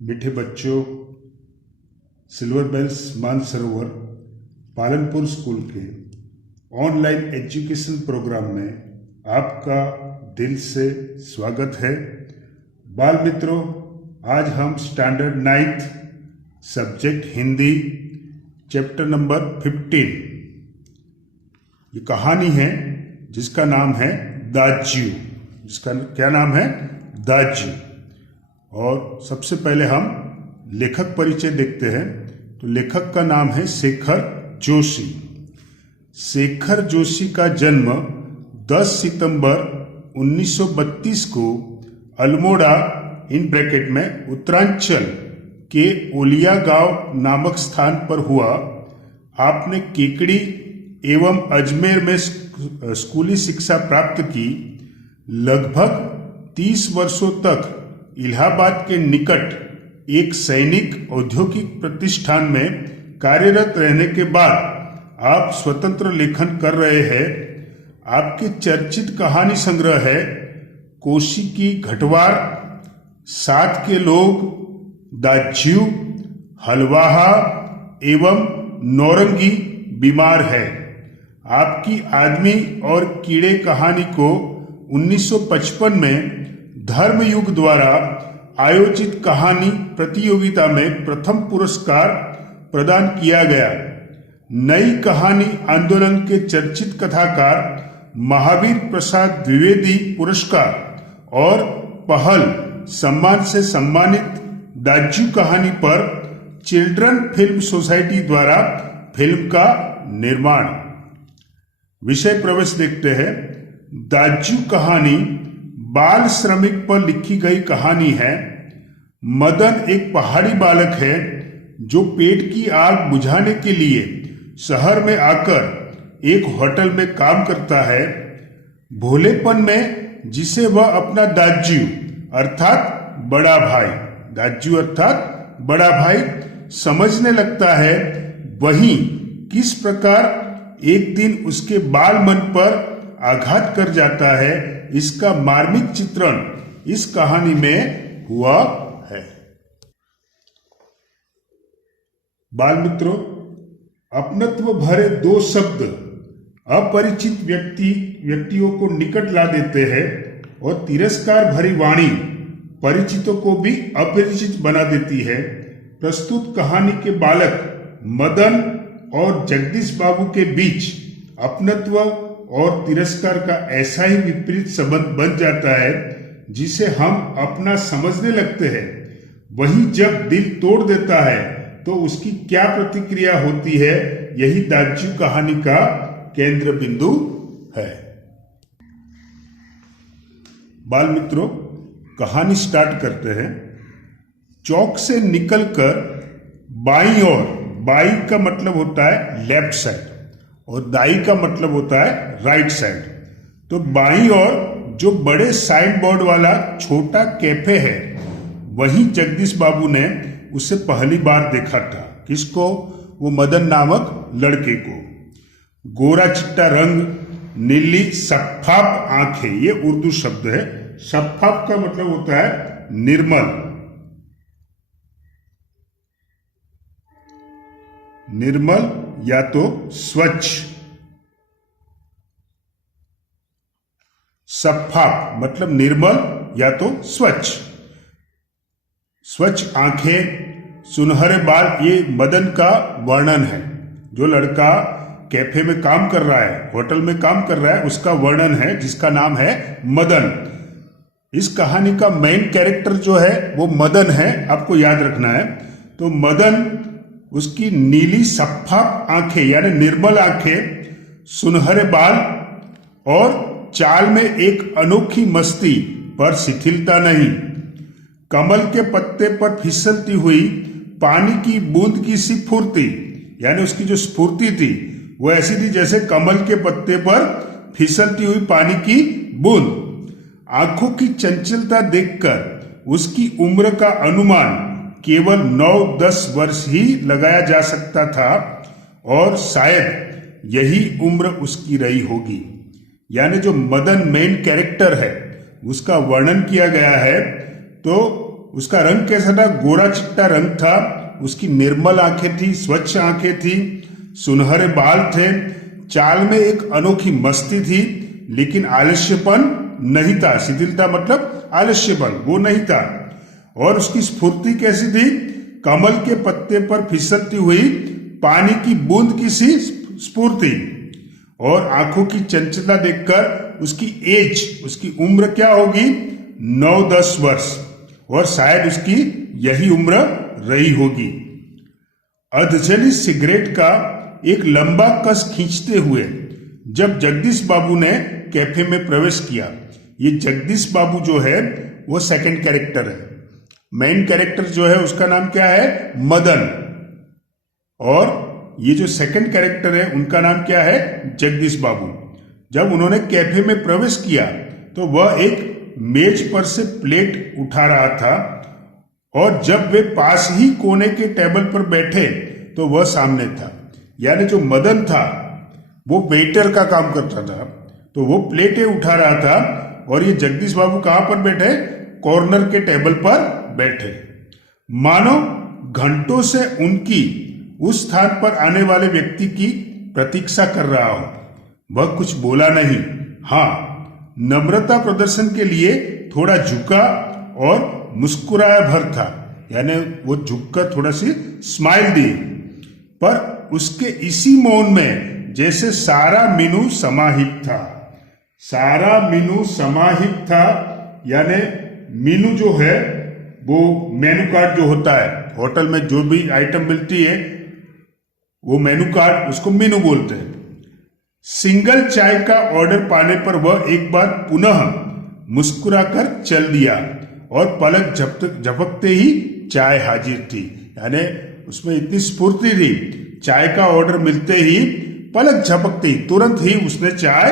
मीठे बच्चों, silver bells Mansarovar Palanpur school के ऑनलाइन एजुकेशन प्रोग्राम में आपका दिल से स्वागत है। बाल मित्रों, आज हम standard 9th subject Hindi chapter number 15 ये कहानी है जिसका नाम है दाज्यू। जिसका क्या नाम है? दाज्यू। और सबसे पहले हम लेखक परिचय देखते हैं। तो लेखक का नाम है शेखर जोशी। शेखर जोशी का जन्म 10 सितंबर 1932 को अल्मोड़ा इन ब्रैकेट में उत्तरांचल के ओलिया गांव नामक स्थान पर हुआ। आपने केकड़ी एवं अजमेर में स्कूली शिक्षा प्राप्त की। लगभग 30 वर्षों तक इलाहाबाद के निकट एक सैनिक औद्योगिक प्रतिष्ठान में कार्यरत रहने के बाद आप स्वतंत्र लेखन कर रहे हैं। आपके चर्चित कहानी संग्रह है कोशी की घटवार, साथ के लोग, दाज्यू, हलवाहा एवं नौरंगी बीमार है। आपकी आदमी और कीड़े कहानी को 1955 में धर्मयुग द्वारा आयोजित कहानी प्रतियोगिता में प्रथम पुरस्कार प्रदान किया गया। नई कहानी आंदोलन के चर्चित कथाकार महावीर प्रसाद द्विवेदी पुरस्कार और पहल सम्मान से सम्मानित दाज्यू कहानी पर चिल्ड्रन फिल्म सोसाइटी द्वारा फिल्म का निर्माण। विषय प्रवेश देखते हैं। दाज्यू कहानी बाल श्रमिक पर लिखी गई कहानी है। मदन एक पहाड़ी बालक है जो पेट की आग बुझाने के लिए शहर में आकर एक होटल में काम करता है। भोलेपन में जिसे वह अपना दाज्यू अर्थात बड़ा भाई, दाज्यू अर्थात बड़ा भाई समझने लगता है, वहीं किस प्रकार एक दिन उसके बाल मन पर आघात कर जाता है, इसका मार्मिक चित्रण इस कहानी में हुआ है। बाल मित्रों, अपनत्व भरे दो शब्द अपरिचित व्यक्तियों को निकट ला देते हैं और तिरस्कार भरी वाणी परिचितों को भी अपरिचित बना देती है। प्रस्तुत कहानी के बालक मदन और जगदीश बाबू के बीच अपनत्व और तिरस्कार का ऐसा ही विपरीत संबंध बन जाता है जिसे हम अपना समझने लगते हैं। वही जब दिल तोड़ देता है तो उसकी क्या प्रतिक्रिया होती है, यही दाज्यू कहानी का केंद्र बिंदु है। बाल मित्रों, कहानी स्टार्ट करते हैं। चौक से निकलकर बाईं ओर, बाई का मतलब होता है लेफ्ट साइड और दाई का मतलब होता है राइट साइड। तो बाईं ओर जो बड़े साइन बोर्ड वाला छोटा कैफे है, वहीं जगदीश बाबू ने उसे पहली बार देखा था। किसको? वो मदन नामक लड़के को। गोरा चिट्टा रंग, नीली शफ्फाफ आंखें, ये उर्दू शब्द है। शफ्फाफ का मतलब होता है निर्मल, निर्मल या तो स्वच्छ। शफ्फाफ मतलब निर्मल या तो स्वच्छ। स्वच्छ आंखें, सुनहरे बाल, ये मदन का वर्णन है। जो लड़का कैफे में काम कर रहा है, होटल में काम कर रहा है, उसका वर्णन है जिसका नाम है मदन। इस कहानी का मेन कैरेक्टर जो है वो मदन है, आपको याद रखना है। तो मदन, उसकी नीली शफ्फाफ आंखें यानी निर्मल आंखें, सुनहरे बाल और चाल में एक अनोखी मस्ती पर शिथिलता नहीं। कमल के पत्ते पर फिसलती हुई पानी की बूंद की सी फुर्ती, यानी उसकी जो स्फूर्ति थी वो ऐसी थी जैसे कमल के पत्ते पर फिसलती हुई पानी की बूंद। आंखों की चंचलता देखकर उसकी उम्र का अनुमान केवल 9-10 वर्ष ही लगाया जा सकता था और शायद यही उम्र उसकी रही होगी। यानी जो मदन मेन कैरेक्टर है उसका वर्णन किया गया है। तो उसका रंग कैसा था? गोरा चिट्टा रंग था। उसकी निर्मल आंखें थी, स्वच्छ आंखें थी, सुनहरे बाल थे। चाल में एक अनोखी मस्ती थी, लेकिन आलस्यपन नहीं था। शिथिलता मतलब आलस्यपन वो नहीं था। और उसकी स्फूर्ति कैसी थी? कमल के पत्ते पर फिसलती हुई पानी की बूंद की सी स्फूर्ति। और आंखों की चंचलता देखकर उसकी उम्र क्या होगी? 9-10 वर्ष, और शायद उसकी यही उम्र रही होगी। अधजली सिगरेट का एक लंबा कस खींचते हुए जब जगदीश बाबू ने कैफे में प्रवेश किया, ये जगदीश बाबू जो है वो सेकंड कैरेक्टर है। मेन कैरेक्टर जो है उसका नाम क्या है? मदन। और ये जो सेकंड कैरेक्टर है उनका नाम क्या है? जगदीश बाबू। जब उन्होंने कैफे में प्रवेश किया तो वह एक मेज पर से प्लेट उठा रहा था, और जब वे पास ही कोने के टेबल पर बैठे तो वह सामने था। यानी जो मदन था वो वेटर का काम करता था, तो वो प्लेटें उठा रहा था, और ये जगदीश बाबू कहां पर बैठे? कॉर्नर के टेबल पर बैठे। मानो घंटों से उनकी उस स्थान पर आने वाले व्यक्ति की प्रतीक्षा कर रहा हो। वह कुछ बोला नहीं, हाँ नम्रता प्रदर्शन के लिए थोड़ा झुका और मुस्कुराया भर था। यानी वो झुककर थोड़ा सी स्माइल दी, पर उसके इसी मौन में जैसे सारा मीनू समाहित था। सारा मीनू समाहित था, यानी मीनू जो है वो मेनू कार्ड जो होता है, होटल में जो भी आइटम मिलती है वो मेनू कार्ड, उसको मेनू बोलते हैं। सिंगल चाय का ऑर्डर पाने पर वह एक बार पुनः मुस्कुराकर चल दिया, और पलक झपकते ही चाय हाजिर थी। यानी उसमें इतनी स्फूर्ति थी, चाय का ऑर्डर मिलते ही पलक झपकते ही तुरंत ही उसने चाय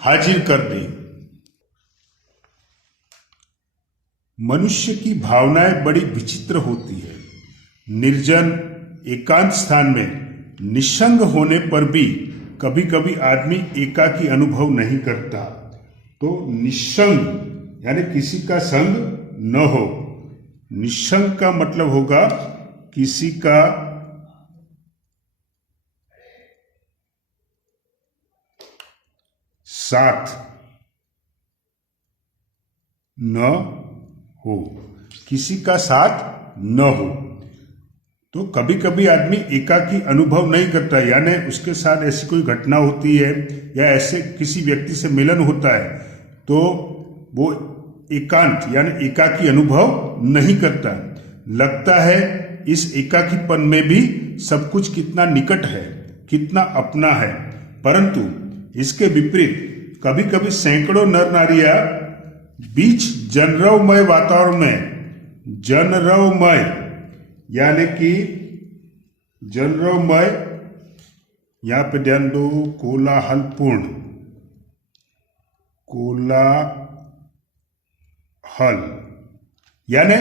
हाजिर कर दी। मनुष्य की भावनाएं बड़ी विचित्र होती है। निर्जन एकांत स्थान में निसंग होने पर भी कभी कभी आदमी एकाकी अनुभव नहीं करता। तो निसंग यानी किसी का संग न हो। निसंग का मतलब होगा किसी का साथ न हो, किसी का साथ न हो। तो कभी कभी आदमी एकाकी अनुभव नहीं करता, यानी उसके साथ ऐसी कोई घटना होती है या ऐसे किसी व्यक्ति से मिलन होता है तो वो एकांत यानी एकाकी अनुभव नहीं करता। लगता है इस एकाकीपन में भी सब कुछ कितना निकट है, कितना अपना है। परंतु इसके विपरीत कभी कभी सैकड़ों नर नारियां बीच जनरवमय वातावरण में, जनरवमय यानी कि जनरवमय, यहां पे ध्यान दो, कोलाहलपूर्ण, कोलाहल यानी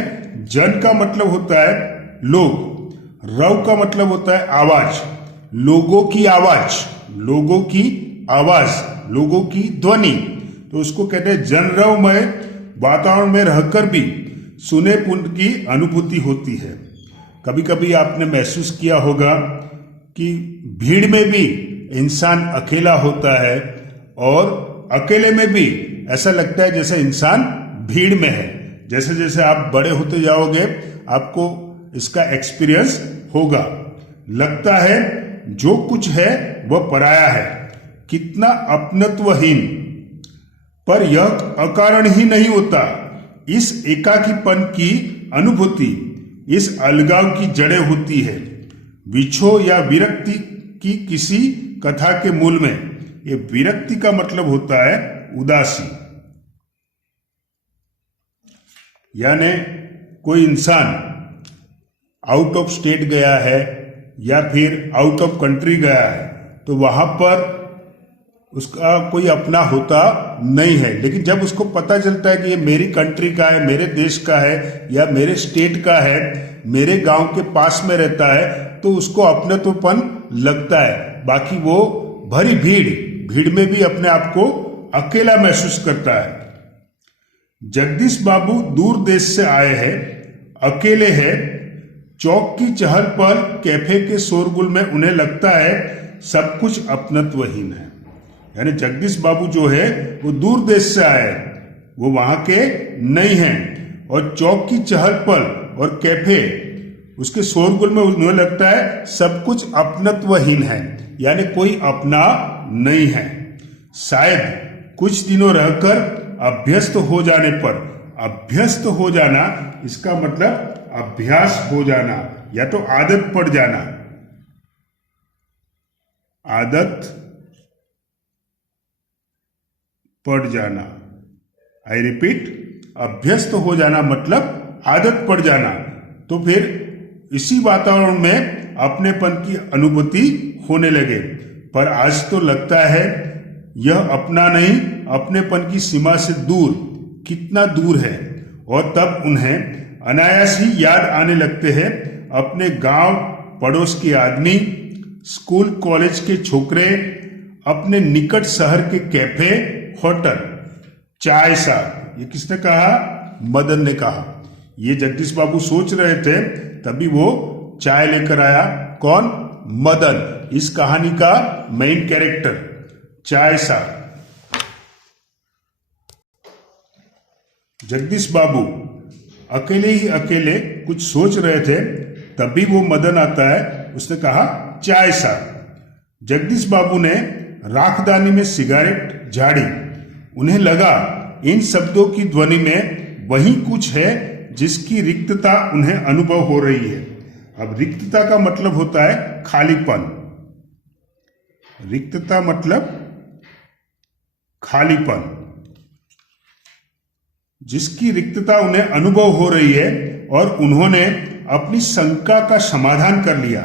जन का मतलब होता है लोग, रव का मतलब होता है आवाज, लोगों की आवाज, लोगों की आवाज, लोगों की ध्वनि। तो उसको कहते हैं जनरवमय वातावरण में रहकर भी सुनेपुन की अनुभूति होती है। कभी कभी आपने महसूस किया होगा कि भीड़ में भी इंसान अकेला होता है, और अकेले में भी ऐसा लगता है जैसे इंसान भीड़ में है। जैसे जैसे आप बड़े होते जाओगे आपको इसका एक्सपीरियंस होगा। लगता है जो कुछ है वह पराया है, कितना अपनत्वहीन। पर यह अकारण ही नहीं होता। इस एकाकीपन की अनुभूति, इस अलगाव की जड़ें होती है विछोह या विरक्ति की किसी कथा के मूल में। ये विरक्ति का मतलब होता है उदासी। यानी कोई इंसान आउट ऑफ स्टेट गया है या फिर आउट ऑफ कंट्री गया है, तो वहां पर उसका कोई अपना होता नहीं है। लेकिन जब उसको पता चलता है कि ये मेरी कंट्री का है, मेरे देश का है या मेरे स्टेट का है, मेरे गांव के पास में रहता है, तो उसको अपनत्वपन लगता है। बाकी वो भरी भीड़ में भी अपने आप को अकेला महसूस करता है। जगदीश बाबू दूर देश से आए हैं अकेले हैं, चौक की चहल पहल, कैफे के शोरगुल में उन्हें लगता है सब कुछ अपनत्वहीन है। यानी जगदीश बाबू जो है वो दूर देश से आए, वो वहां के नहीं हैं, और चौक की चहल पहल और कैफे उसके शोरगुल में उन्हें लगता है सब कुछ अपनत्वहीन है, यानी कोई अपना नहीं है। शायद कुछ दिनों रहकर अभ्यस्त हो जाने पर, अभ्यस्त हो जाना इसका मतलब अभ्यास हो जाना या तो आदत पड़ जाना, आदत पड़ जाना। आई रिपीट, अभ्यस्त हो जाना मतलब आदत पड़ जाना। तो फिर इसी वातावरण में अपनेपन की अनुभूति होने लगे। पर आज तो लगता है यह अपना नहीं, अपनेपन की सीमा से दूर, कितना दूर है। और तब उन्हें अनायास ही याद आने लगते हैं अपने गांव पड़ोस के आदमी, स्कूल कॉलेज के छोकरे, अपने निकट शहर के कैफे, होटल, चाय सा। ये किसने कहा? मदन ने कहा। ये जगदीश बाबू सोच रहे थे, तभी वो चाय लेकर आया। कौन? मदन, इस कहानी का मेन कैरेक्टर, चाय सा। जगदीश बाबू अकेले ही अकेले कुछ सोच रहे थे, तभी वो मदन आता है। उसने कहा चाय सा। जगदीश बाबू ने राखदानी में सिगारेट झाड़ी। उन्हें लगा इन शब्दों की ध्वनि में वही कुछ है जिसकी रिक्तता उन्हें अनुभव हो रही है। अब रिक्तता का मतलब होता है खालीपन। रिक्तता मतलब खालीपन, जिसकी रिक्तता उन्हें अनुभव हो रही है। और उन्होंने अपनी शंका का समाधान कर लिया।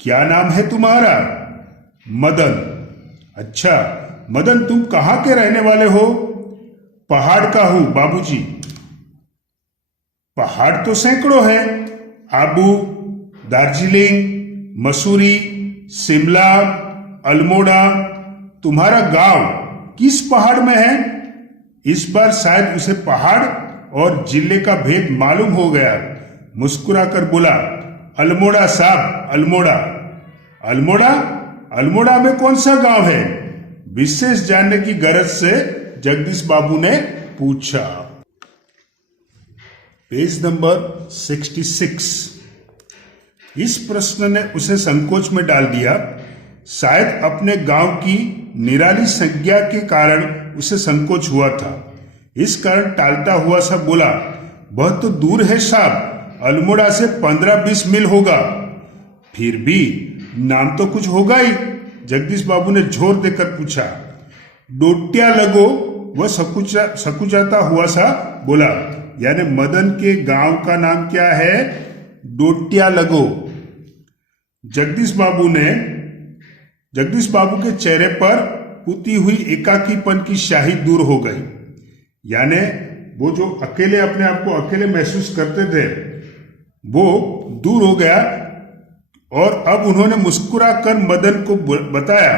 क्या नाम है तुम्हारा? मदन। अच्छा मदन, तुम कहाँ के रहने वाले हो? पहाड़ का हूं बाबूजी। पहाड़ तो सैकड़ों हैं, आबू, दार्जिलिंग, मसूरी, शिमला, अल्मोड़ा। तुम्हारा गांव किस पहाड़ में है? इस बार शायद उसे पहाड़ और जिले का भेद मालूम हो गया। मुस्कुराकर बोला, अल्मोड़ा साहब, अल्मोड़ा। अल्मोड़ा? अल्मोड़ा में कौन सा गांव है? विशेष जानने की गरज से जगदीश बाबू ने पूछा। Page number 66। इस प्रश्न ने उसे संकोच में डाल दिया। शायद अपने गांव की निराली संज्ञा के कारण उसे संकोच हुआ था। इस कारण टालता हुआ सा बोला, बहुत तो दूर है साहब, अल्मोड़ा से 15-20 मील होगा। फिर भी नाम तो कुछ होगा ही। जगदीश बाबू ने जोर देकर पूछा। डोटिया लगो, वह सकुचाता हुआ सा बोला। यानी मदन के गांव का नाम क्या है? डोटिया लगो। जगदीश बाबू के चेहरे पर पुती हुई एकाकीपन की स्याही दूर हो गई। यानी वो जो अकेले, अपने आप को अकेले महसूस करते थे, वो दूर हो गया। और अब उन्होंने मुस्कुरा कर मदन को बताया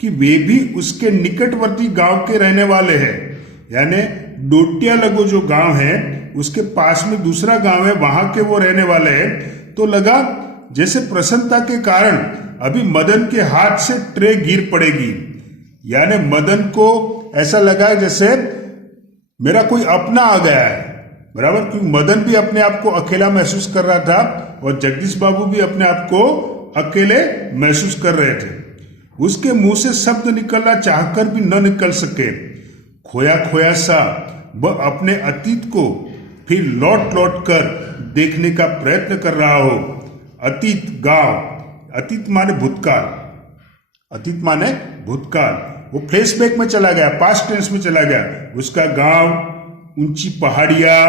कि वे भी उसके निकटवर्ती गांव के रहने वाले हैं। यानी डोटिया लगो जो गांव है, उसके पास में दूसरा गांव है, वहां के वो रहने वाले हैं। तो लगा जैसे प्रसन्नता के कारण अभी मदन के हाथ से ट्रे गिर पड़ेगी। यानी मदन को ऐसा लगा जैसे मेरा कोई अपना आ गया है, बराबर। क्योंकि मदन भी अपने आप को अकेला महसूस कर रहा था और जगदीश बाबू भी अपने आप को अकेले महसूस कर रहे थे। उसके मुंह से शब्द निकलना चाहकर भी न निकल सके। खोया खोया सा वह अपने अतीत को फिर लौट लौट कर देखने का प्रयत्न कर रहा हो। अतीत, गांव, अतीत माने भूतकाल, अतीत माने भूतकाल। वो फ्लैशबैक में चला गया, पास्ट टेंस में चला गया। उसका गांव, ऊंची पहाड़ियां,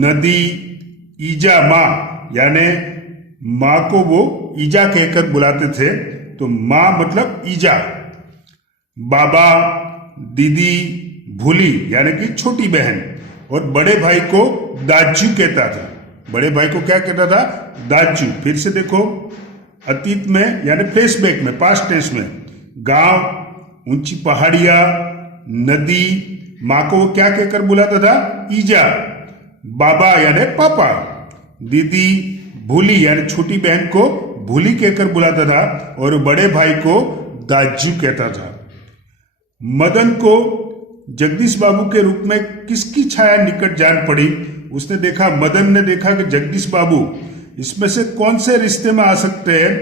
नदी, ईजा माँ, यानी माँ को वो ईजा कहकर बुलाते थे, तो माँ मतलब ईजा। बाबा, दीदी, भूली यानी कि छोटी बहन, और बड़े भाई को दाजू कहता था। बड़े भाई को क्या कहता था? दाजू। फिर से देखो, अतीत में यानी फ्लैशबैक में, पास्ट टेंस में, गांव, ऊंची पहाड़ियां, नदी, माँ को वो क्या कहकर बुलाता था? ईजा। बाबा यानी पापा, दीदी भूली यानी छोटी बहन को भूली कहकर बुलाता था और बड़े भाई को दाजू कहता था। मदन को जगदीश बाबू के रूप में किसकी छाया निकट जान पड़ी? उसने देखा, मदन ने देखा कि जगदीश बाबू इसमें से कौन से रिश्ते में आ सकते हैं?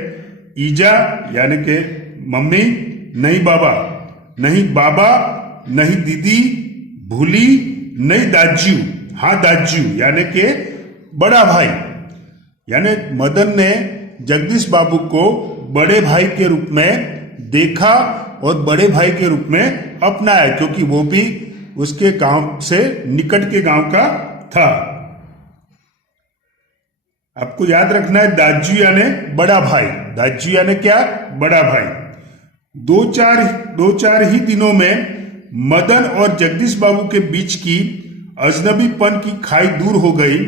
ईजा यानी कि मम्मी, नहीं बाबा, नहीं दीदी भूली, नहीं दाजू, हाँ दाजू यानी कि बड़ा भाई। यानी मदन ने जगदीश बाबू को बड़े भाई के रूप में देखा और बड़े भाई के रूप में अपनाया, क्योंकि वो भी उसके गांव से निकट के गांव का था। आपको याद रखना है, दाजू यानी बड़ा भाई। दाजू यानी क्या? बड़ा भाई। दो चार ही दिनों में मदन और जगदीश बाबू के बीच की अजनबीपन की खाई दूर हो गई।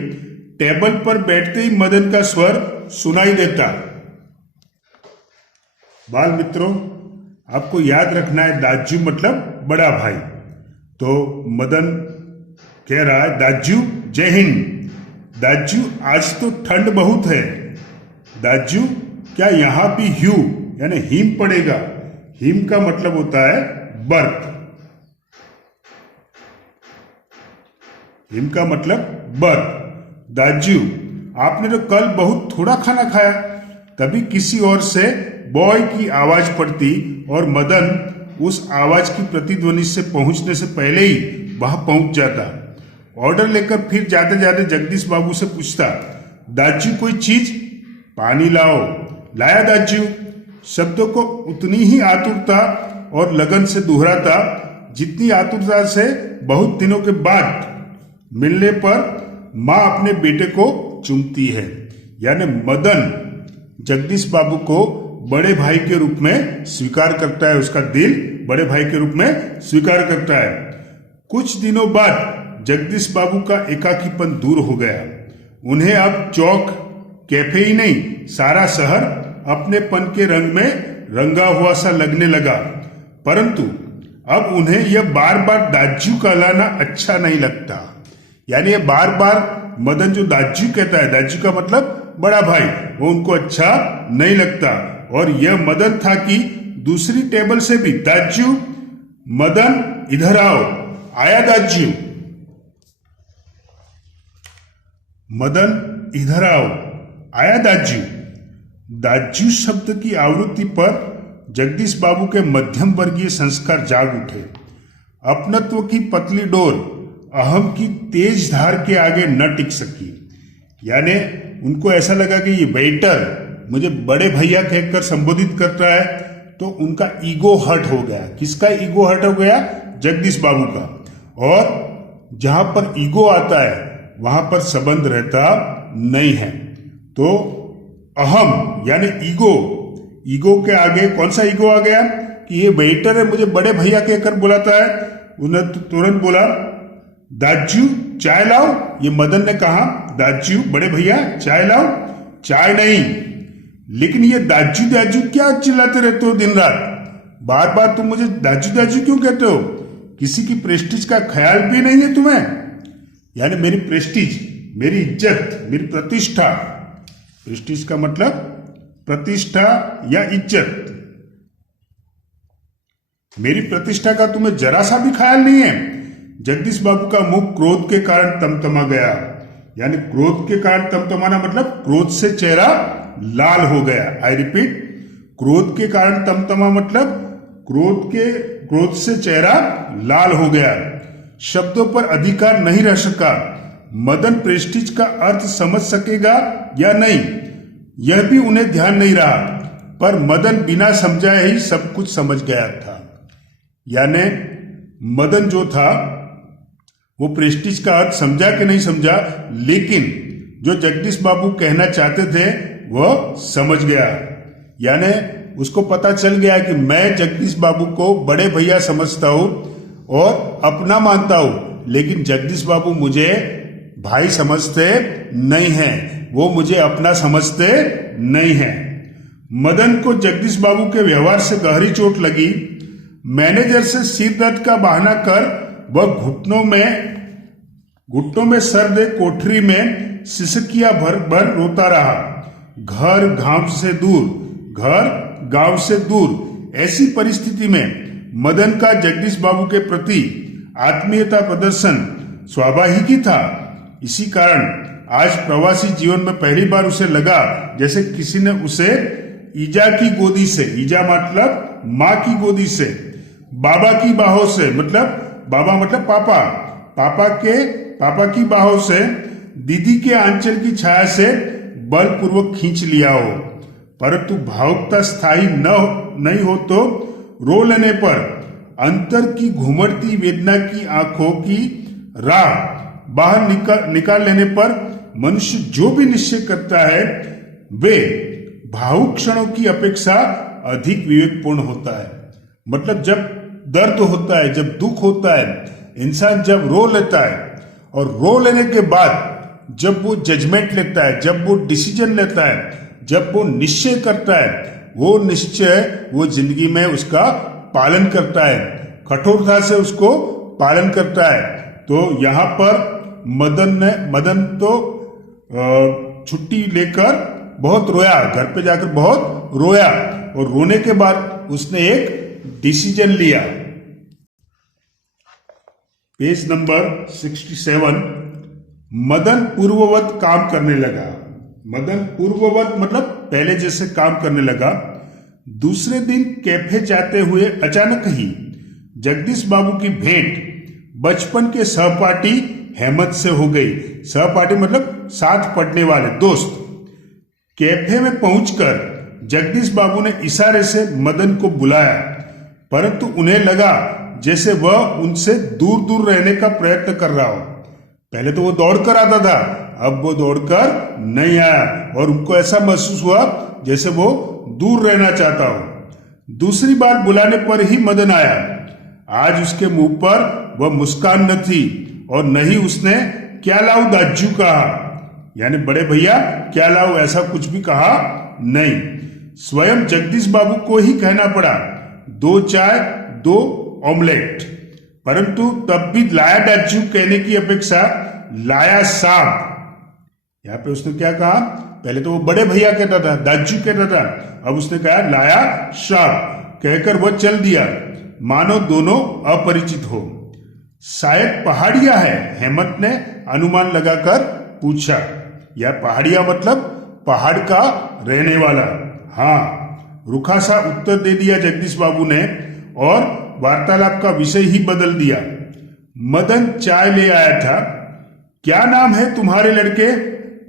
टेबल पर बैठते ही मदन का स्वर सुनाई देता। बाल मित्रों, आपको याद रखना है, दाजू मतलब बड़ा भाई। तो मदन कह रहा है, दाजू जय हिंद। दाजू आज तो ठंड बहुत है। दाजू क्या यहां भी ह्यू यानी हिम पड़ेगा? हिम का मतलब होता है बर्फ। हिम का मतलब बर्फ। दाजू आपने तो कल बहुत थोड़ा खाना खाया। तभी किसी और से बॉय की आवाज पड़ती और मदन उस आवाज की प्रतिध्वनि से पहुंचने से पहले ही वहां पहुंच जाता। ऑर्डर लेकर फिर जाते जाते जगदीश बाबू से पूछता, दाजू कोई चीज? पानी लाओ। लाया दाजू। शब्दों को उतनी ही आतुरता और लगन से दोहराता जितनी आतुरता से बहुत दिनों के बाद मिलने पर माँ अपने बेटे को चूमती है। यानी मदन जगदीश बाबू को बड़े भाई के रूप में स्वीकार करता है, उसका दिल बड़े भाई के रूप में स्वीकार करता है। कुछ दिनों बाद जगदीश बाबू का एकाकीपन दूर हो गया। उन्हें अब चौक, कैफे ही नहीं, सारा शहर अपनेपन के रंग में रंगा हुआ सा लगने लगा। परंतु अब उन्हें यह बार बार दाजू कहलाना अच्छा नहीं लगता। यानी ये बार बार मदन जो दाजू कहता है, दाजू का मतलब बड़ा भाई, वो उनको अच्छा नहीं लगता। और यह मदन था कि दूसरी टेबल से भी दाजू, मदन इधर आओ, आया दाजू, मदन इधर आओ, आया दाजू। दाजू शब्द की आवृत्ति पर जगदीश बाबू के मध्यम वर्गीय संस्कार जाग उठे। अपनत्व की पतली डोर अहम की तेज धार के आगे न टिक सकी। यानी उनको ऐसा लगा कि ये वेटर मुझे बड़े भैया कहकर संबोधित करता है, तो उनका ईगो हर्ट हो गया। किसका ईगो हर्ट हो गया? जगदीश बाबू का। और जहां पर ईगो आता है वहां पर संबंध रहता नहीं है। तो अहम यानी ईगो, ईगो के आगे कौन सा ईगो आ गया कि ये वेटर है, मुझे बड़े भैया कहकर बुलाता है। उन्हें तुरंत बोला, दाजू चाय लाओ। ये मदन ने कहा, दाजू बड़े भैया चाय लाओ। चाय नहीं। लेकिन ये दाजू दाजू क्या चिल्लाते रहते हो दिन रात? बार बार तुम मुझे दाजू दाजू क्यों कहते हो? किसी की प्रेस्टीज का ख्याल भी नहीं है तुम्हें? यानी मेरी प्रेस्टीज, मेरी इज्जत, मेरी प्रतिष्ठा। प्रेस्टीज का मतलब प्रतिष्ठा या इज्जत। मेरी प्रतिष्ठा का तुम्हें जरा सा भी ख्याल नहीं है। जगदीश बाबू का मुंह क्रोध के कारण तमतमा गया। यानी क्रोध के कारण तमतमाना मतलब क्रोध से चेहरा लाल हो गया। आई रिपीट, क्रोध के कारण तमतमा मतलब क्रोध से चेहरा लाल हो गया। शब्दों पर अधिकार नहीं रह सका। मदन प्रेस्टीज का अर्थ समझ सकेगा या नहीं, यह भी उन्हें ध्यान नहीं रहा। पर मदन बिना समझाए ही सब कुछ समझ गया था। यानी मदन जो था वो प्रेस्टीज का अर्थ समझा कि नहीं समझा, लेकिन जो जगदीश बाबू कहना चाहते थे वह समझ गया। यानी उसको पता चल गया कि मैं जगदीश बाबू को बड़े भैया समझता हूं और अपना मानता हूं, लेकिन जगदीश बाबू मुझे भाई समझते नहीं हैं, वो मुझे अपना समझते नहीं हैं। मदन को जगदीश बाबू के व्यवहार से गहरी चोट लगी। मैनेजर से सिर दर्द का बहाना कर वह घुटनों में घुटनों में सर दे कोठरी में सिसकिया भर भर रोता रहा। घर गांव से दूर, घर गांव से दूर। ऐसी परिस्थिति में मदन का जगदीश बाबू के प्रति आत्मीयता प्रदर्शन स्वाभाविक ही था। इसी कारण आज प्रवासी जीवन में पहली बार उसे लगा जैसे किसी ने उसे ईजा की गोदी से, ईजा मतलब माँ की गोदी से, बाबा की बाहों से, मतलब बाबा मतलब पापा, पापा की बाहों से, दीदी के आंचल की छाया से बलपूर्वक खींच लिया हो। परंतु भावुकता स्थायी नहीं हो तो रो लेने पर, अंतर की घुमड़ती वेदना की आंखों की राह बाहर निकाल लेने पर मनुष्य जो भी निश्चय करता है वे भावुक क्षणों की अपेक्षा अधिक विवेकपूर्ण होता है। मतलब जब दर्द होता है, जब दुख होता है, इंसान जब रो लेता है और रो लेने के बाद जब वो जजमेंट लेता है, जब वो डिसीजन लेता है, जब वो निश्चय करता है, वो निश्चय वो जिंदगी में उसका पालन करता है, कठोरता से उसको पालन करता है। तो यहाँ पर मदन तो छुट्टी लेकर बहुत रोया, घर पे जाकर बहुत रोया और रोने के बाद उसने एक डिसीजन लिया। Page number 67। मदन पूर्ववत काम करने लगा। मदन पूर्ववत मतलब पहले जैसे काम करने लगा। दूसरे दिन कैफे जाते हुए अचानक ही जगदीश बाबू की भेंट बचपन के सहपाठी हेमंत से हो गई। सहपाठी मतलब साथ पढ़ने वाले दोस्त। कैफे में पहुंचकर जगदीश बाबू ने इशारे से मदन को बुलाया, परंतु उन्हें लगा जैसे वह उनसे दूर दूर रहने का प्रयत्न कर रहा हो। पहले तो वो दौड़कर आता था, अब वो दौड़कर नहीं आया और उनको ऐसा महसूस हुआ जैसे वो दूर रहना चाहता हो। दूसरी बार बुलाने पर ही मदन आया। आज उसके मुंह पर वह मुस्कान न थी और न ही उसने क्या लाऊं दाजू कहा, यानी बड़े भैया क्या लाऊं ऐसा कुछ भी कहा नहीं। स्वयं जगदीश बाबू को ही कहना पड़ा 2 चाय 2 ऑमलेट। परंतु तब भी लाया दाजू कहने की अपेक्षा लाया साहब। यहाँ पे उसने क्या कहा, पहले तो वो बड़े भैया कहता था, दाजू कहता था, अब उसने कहा लाया साहब कहकर वह चल दिया, मानो दोनों अपरिचित हो। शायद पहाड़िया है, हेमंत ने अनुमान लगाकर पूछा। यह पहाड़िया मतलब पहाड़ का रहने वाला। हाँ, रुखा सा उत्तर दे दिया जगदीश बाबू ने और वार्तालाप का विषय ही बदल दिया। मदन चाय ले आया था। क्या नाम है तुम्हारे लड़के,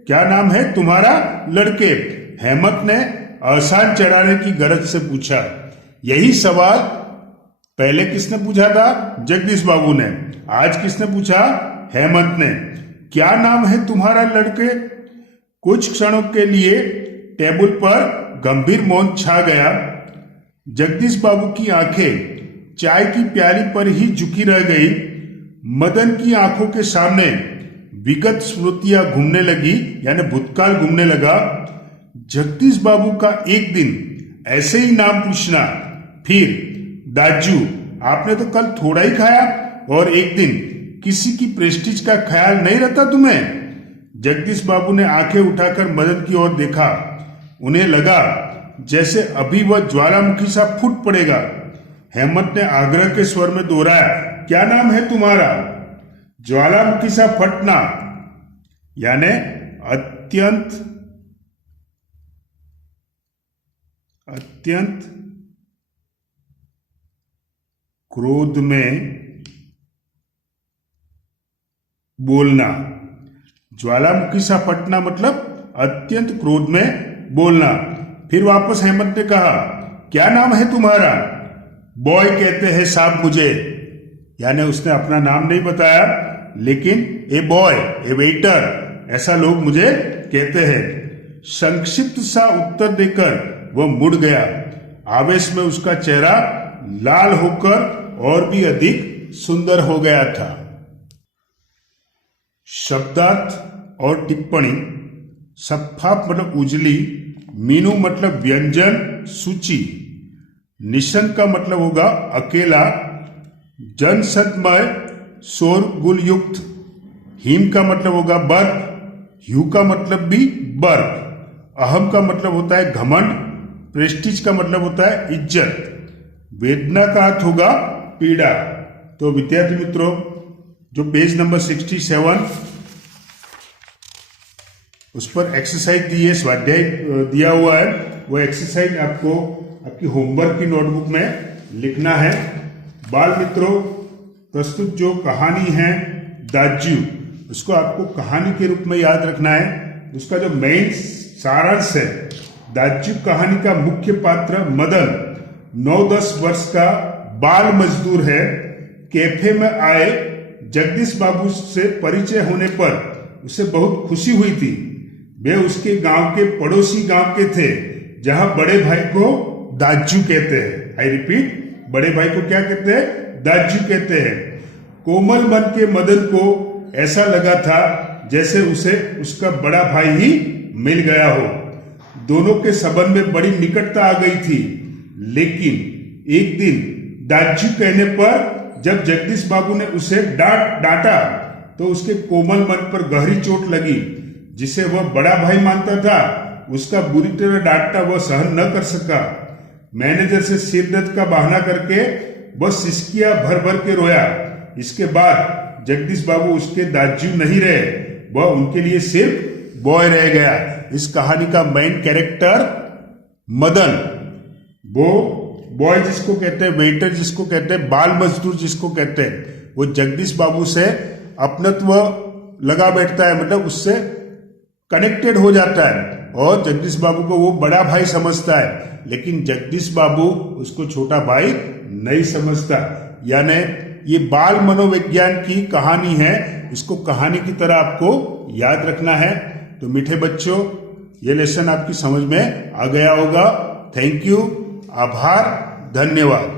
क्या नाम है तुम्हारा लड़के, हेमंत ने आसान चढ़ाने की गरज से पूछा। यही सवाल पहले किसने पूछा था, जगदीश बाबू ने। आज किसने पूछा, हेमंत ने। क्या नाम है तुम्हारा लड़के। कुछ क्षणों के लिए टेबल पर गंभीर मौन छा गया। जगदीश बाबू की आंखें चाय की प्याली पर ही झुकी रह गई। मदन की आंखों के सामने विगत स्मृतियां घूमने लगी, यानी भूतकाल घूमने लगा। जगदीश बाबू का एक दिन ऐसे ही नाम पूछना, फिर दाजू आपने तो कल थोड़ा ही खाया, और एक दिन किसी की प्रेस्टीज का ख्याल नहीं रहता तुम्हें। जगदीश बाबू ने आंखें उठाकर मदन की ओर देखा। उन्हें लगा जैसे अभी वह ज्वालामुखी सा फूट पड़ेगा। हेमंत ने आग्रह के स्वर में दोहराया, क्या नाम है तुम्हारा। ज्वालामुखी सा फटना यानी अत्यंत क्रोध में बोलना। ज्वालामुखी सा फटना मतलब अत्यंत क्रोध में बोलना। फिर वापस हेमंत ने कहा, क्या नाम है तुम्हारा। बॉय कहते हैं साहब मुझे, यानी उसने अपना नाम नहीं बताया, लेकिन ए बॉय, ए वेटर ऐसा लोग मुझे कहते हैं। संक्षिप्त सा उत्तर देकर वह मुड़ गया। आवेश में उसका चेहरा लाल होकर और भी अधिक सुंदर हो गया था। शब्दार्थ और टिप्पणी। सफा मतलब उजली, मीनू मतलब व्यंजन सूची, निशंक का मतलब होगा अकेला, जनसदमय शोरगुल युक्त, हिम का मतलब होगा बर्फ, ह्यू का मतलब भी बर्फ, अहम का मतलब होता है घमंड, प्रेस्टीज का मतलब होता है इज्जत, वेदना का अर्थ होगा पीड़ा। तो विद्यार्थी मित्रों, जो पेज नंबर 67 उस पर एक्सरसाइज दी है, स्वाध्याय दिया हुआ है, वो एक्सरसाइज आपको आपकी होमवर्क की नोटबुक में लिखना है। बाल मित्रों, प्रस्तुत जो कहानी है दाज्यू, उसको आपको कहानी के रूप में याद रखना है। उसका जो मेन सारांश है, दाज्यू कहानी का मुख्य पात्र मदन 9-10 वर्ष का बाल मजदूर है। कैफे में आए जगदीश बाबू से परिचय होने पर उसे बहुत खुशी हुई थी। वे उसके गांव के पड़ोसी गांव के थे, जहां बड़े भाई को दाज्यू कहते हैं। आई रिपीट, बड़े भाई को क्या कहते हैं? दाज्यू कहते हैं। कोमल मन के मदन को ऐसा लगा था जैसे उसे उसका बड़ा भाई ही मिल गया हो। दोनों के संबंध में बड़ी निकटता आ गई थी। लेकिन एक दिन दाज्यू कहने पर जब जगदीश बाबू ने उसे डांटा तो उसके कोमल मन पर गहरी चोट लगी। जिसे वह बड़ा भाई मानता था, उसका बुरी तरह डांटना वह सहन न कर सका। मैनेजर से सिर दर्द का बहाना करके वह सिसकियां भर भर के रोया। इसके बाद जगदीश बाबू उसके दाज्यू नहीं रहे, वह उनके लिए सिर्फ बॉय रह गया। इस कहानी का मेन कैरेक्टर मदन, वो बॉय जिसको कहते हैं, वेटर जिसको कहते हैं, बाल मजदूर जिसको कहते हैं, वो जगदीश बाबू से अपनत्व लगा बैठता है, मतलब उससे कनेक्टेड हो जाता है और जगदीश बाबू को वो बड़ा भाई समझता है। लेकिन जगदीश बाबू उसको छोटा भाई नहीं समझता। यानी ये बाल मनोविज्ञान की कहानी है, इसको कहानी की तरह आपको याद रखना है। तो मीठे बच्चों, ये लेसन आपकी समझ में आ गया होगा। थैंक यू, आभार, धन्यवाद।